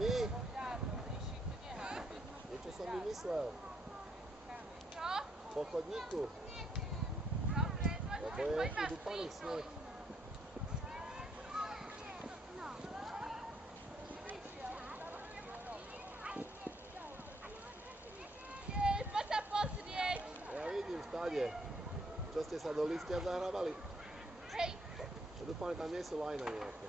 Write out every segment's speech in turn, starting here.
chodník? Niečo som vymyslel. Po chodníku. Lebo je tu dupaný sneh. Poď sa pozrieť. Ja vidím stade. Čo ste sa do listia zahrávali? Hej. Dúfam, tam nie sú lajna nejaké.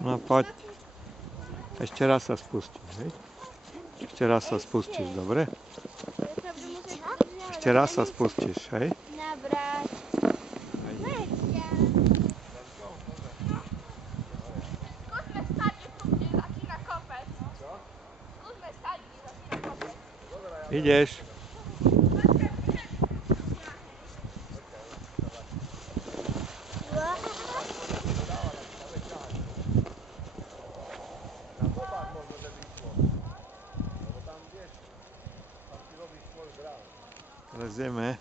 No poď. Ešte raz sa spustíš, hej? Ešte raz sa spustíš, dobre? Ešte raz sa spustíš, hej? Nabrať. Skúsme stať tu, kde začína kopec. Skúsme stať, kde začína kopec. Ideš. Lezieme.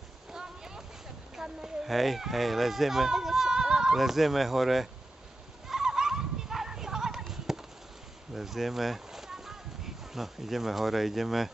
Hej, lezieme. Lezieme hore. Lezieme. No, ideme hore, ideme.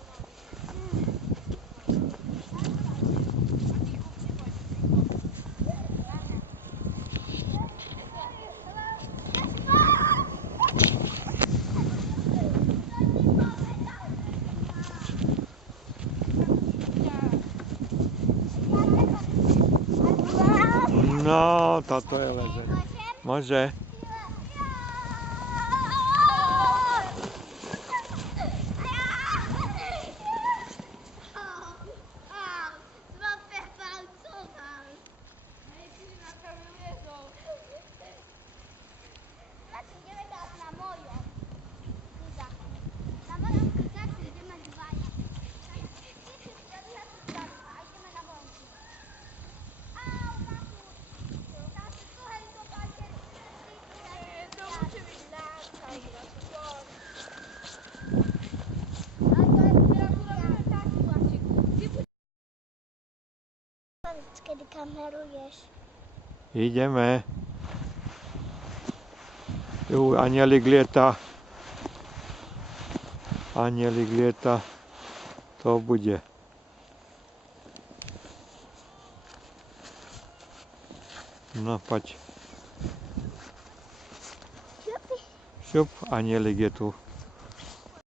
No, toto je lezenie. Môže. Kedy kameruješ? Ideme. Anielik lieta. Anielik lieta. To bude. No, poď. Šup, anielik je tu.